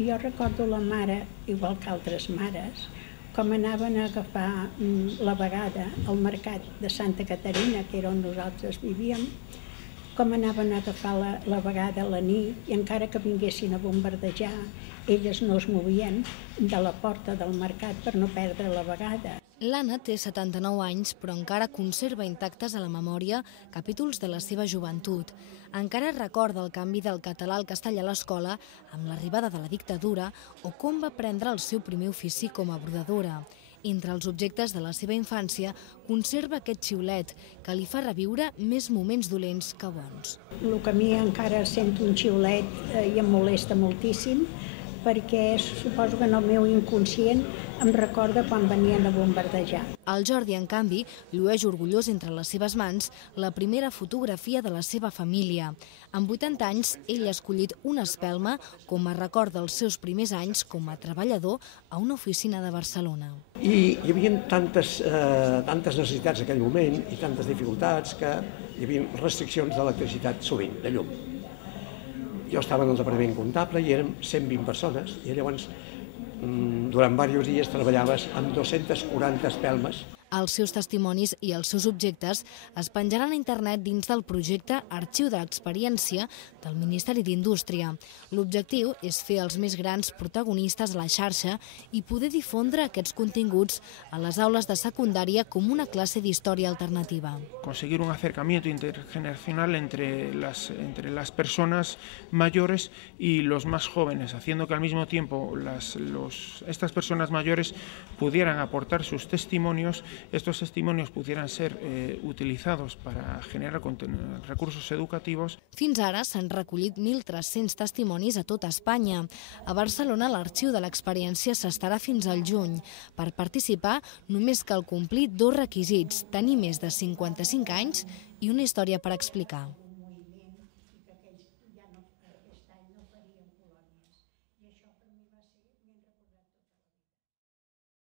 Jo recordo la mare, igual que altres mares, com anaven a agafar la vegada al mercat de Santa Caterina, que era on nosaltres vivíem, com anaven a agafar la vegada a la nit i encara que vinguessin a bombardejar, elles no es movien de la porta del mercat per no perdre la vegada. L'Anna té 79 anys, però encara conserva intactes a la memòria capítols de la seva joventut. Encara recorda el canvi del català al castellà a l'escola amb l'arribada de la dictadura o com va aprendre el seu primer ofici com a brodadora. Entre els objectes de la seva infància conserva aquest xiulet que li fa reviure més moments dolents que bons. El que a mi encara sento un xiulet i em molesta moltíssim, perquè suposo que en el meu inconscient em recorda quan venien a bombardejar. El Jordi, en canvi, llueix orgullós entre les seves mans la primera fotografia de la seva família. Amb 80 anys, ell ha escollit una espelma com a record dels seus primers anys com a treballador a una oficina de Barcelona. I hi havia tantes necessitats en aquell moment i tantes dificultats que hi havia restriccions d'electricitat sovint, de llum. Jo estava en el departament comptable i érem 120 persones i llavors durant diversos dies treballaves amb 240 espelmes. Els seus testimonis i els seus objectes es penjaran a internet dins del projecte Arxiu de l'Experiència del Ministeri d'Indústria. L'objectiu és fer els més grans protagonistes a la xarxa i poder difondre aquests continguts a les aules de secundària com una clase d'història alternativa. Conseguir un acercamiento intergeneracional entre las personas mayores y los más jóvenes, haciendo que al mismo tiempo estas personas mayores pudieran aportar sus testimonios. Estos testimonios pudieran ser utilizados para generar recursos educativos. Fins ara s'han recollit 1.300 testimonis a tota Espanya. A Barcelona l'Arxiu de l'Experiència s'estarà fins al juny. Per participar només cal complir dos requisits, tenir més de 55 anys i una història per explicar.